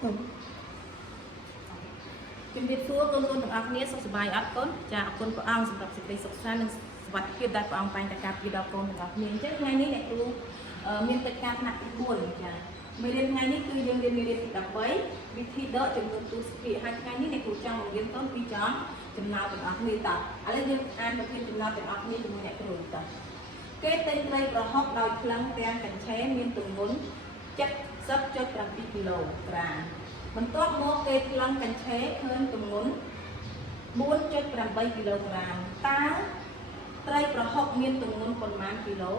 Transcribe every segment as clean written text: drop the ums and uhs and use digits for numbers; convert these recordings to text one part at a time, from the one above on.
ជំរាបសួរកូនទាំងអស់គ្នាសុខសប្បាយអត់កូនចាអរគុណព្រះអង្គសម្រាប់សេចក្តីសុខសាន្តនិងសុវត្ថិភាពដែលព្រះអង្គតែងតែការពារដល់កូនទាំងអស់គ្នាអញ្ចឹងថ្ងៃនេះអ្នកគ្រូមានកិច្ចការថ្នាក់ទី4ចាមេរៀនថ្ងៃនេះគឺយើងរៀនមេរៀនទី13វិធីដកចំនួនទូសភាហើយថ្ងៃនេះអ្នកគ្រូចង់បង្រៀនកូនពីចំណោទទាំងអស់គ្នាតើឥឡូវយើងអានប្រធានចំណោទទាំងអស់គ្នាជាមួយអ្នកគ្រូតើគេទិញត្រីប្រហុកដោយផ្លឹងទាំងកញ្ឆេមានទម្ងន់ 70.7 គីឡូក្រាមបន្ទាប់មកគេផ្លឹងកញ្ឆេឃើញទម្ងន់ 4.8 គីឡូក្រាមតើត្រីប្រហុកមានទម្ងន់ប៉ុន្មានគីឡូ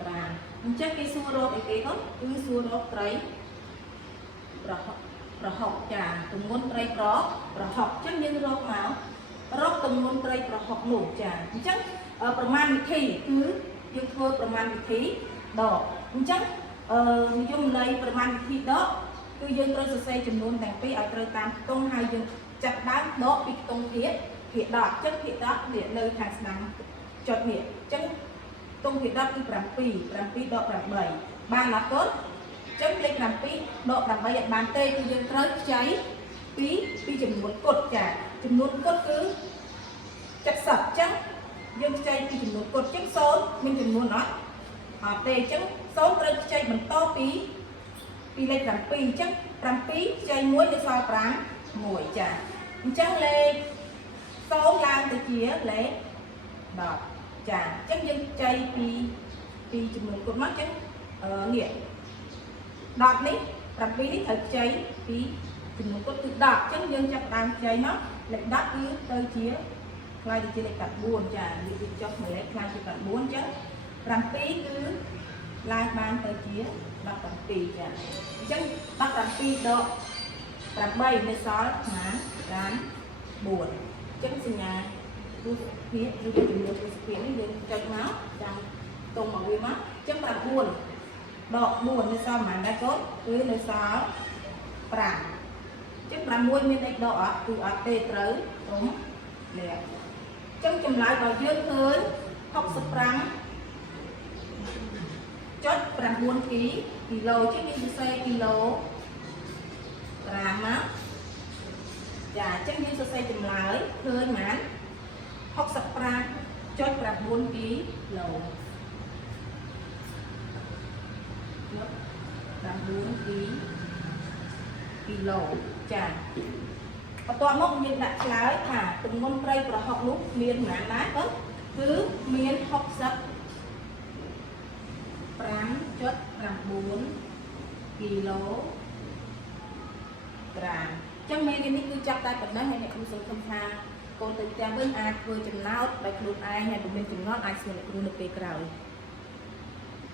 ក្រាមអញ្ចឹងគេសួររកអីគេនោះគឺសួររកត្រីប្រហុកចាទម្ងន់ត្រីប្រហុកអញ្ចឹងយើងរកមករកទម្ងន់ត្រីប្រហុកនោះចាអញ្ចឹងប្រមាណវិធីគឺយើងធ្វើប្រមាណវិធីដកអញ្ចឹងនិយមន័យប្រមាណវិធីដកគឺយើងត្រូវសរសេរចំនួនទាំងពីរឲ្យត្រូវតាមខ្ទង់ហើយយើងចាប់ដើមដកពីខ្ទង់ភាគ10អញ្ចឹងភាគ10វានៅខាងស្ដាំចុចនេះអញ្ចឹងខ្ទង់ភាគ10គឺ7 7ដក8បានអត់កូនអញ្ចឹងលេខ7ដក8ឲ្យបានទេគឺយើងត្រូវខ្ចីពីចំនួនគុតចាចំនួនគុតគឺ70អញ្ចឹងយើងខ្ចីពីចំនួនគុតអញ្ចឹង0មានចំនួនអត់ទេអញ្ចឹង0ត្រូវខ្ចីបន្តពីលេខ7អញ្ចឹង7ខ្ចី1នៅសល់5 1ចាអញ្ចឹងលេខ0ឡើងទៅជាលេខ10ចាអញ្ចឹងយើងខ្ចីពីចំនួនគុតមកអញ្ចឹងនេះ10នេះ7នេះត្រូវខ្ចីពីចំនួនគុតគឺ10អញ្ចឹងយើងចាប់ដើមខ្ចីមកលេខ10គឺទៅជាខ្លាយទៅជាលេខ9ចាវាចុះមួយលេខខ្លាយជា9អញ្ចឹង7គឺឡើងបានទៅជា17ចាអញ្ចឹង17ដក8នៅសល់ស្មើបាន4អញ្ចឹងសញ្ញាទូសភាគឬចំនួនទូសភាគនេះយើងចុចមកចាំតรงមកវាមកអញ្ចឹង9ដក4នៅសល់ប៉ុន្មានដែរកូនគឺនៅសល់5អញ្ចឹង6មានអីដកអត់គឺអត់ទេត្រូវត្រឹមលេខអញ្ចឹងចម្លើយរបស់យើងឃើញ65.9 គីឡូជាងយើងសរសេរគីឡូក្រាមមកចាអញ្ចឹងយើងសរសេរចម្លើយឃើញហ្មង 65.9 គីឡូ9គីឡូចាបន្ទាប់មកយើងដាក់ឆ្លើយថាទម្ងន់ត្រីប្រហុកនោះមានប៉ុន្មានដែរគឺមាន65.9 គីឡូក្រាមអញ្ចឹងមេរៀននេះគឺចាប់តែប៉ុណ្ណេះហើយអ្នកគ្រូសង្ឃឹមថាកូនទៅផ្ទះវិញអាចធ្វើចំណោទដោយខ្លួនឯងហើយពុំមានចំណោទអាចសួរអ្នកគ្រូនៅពេលក្រោយ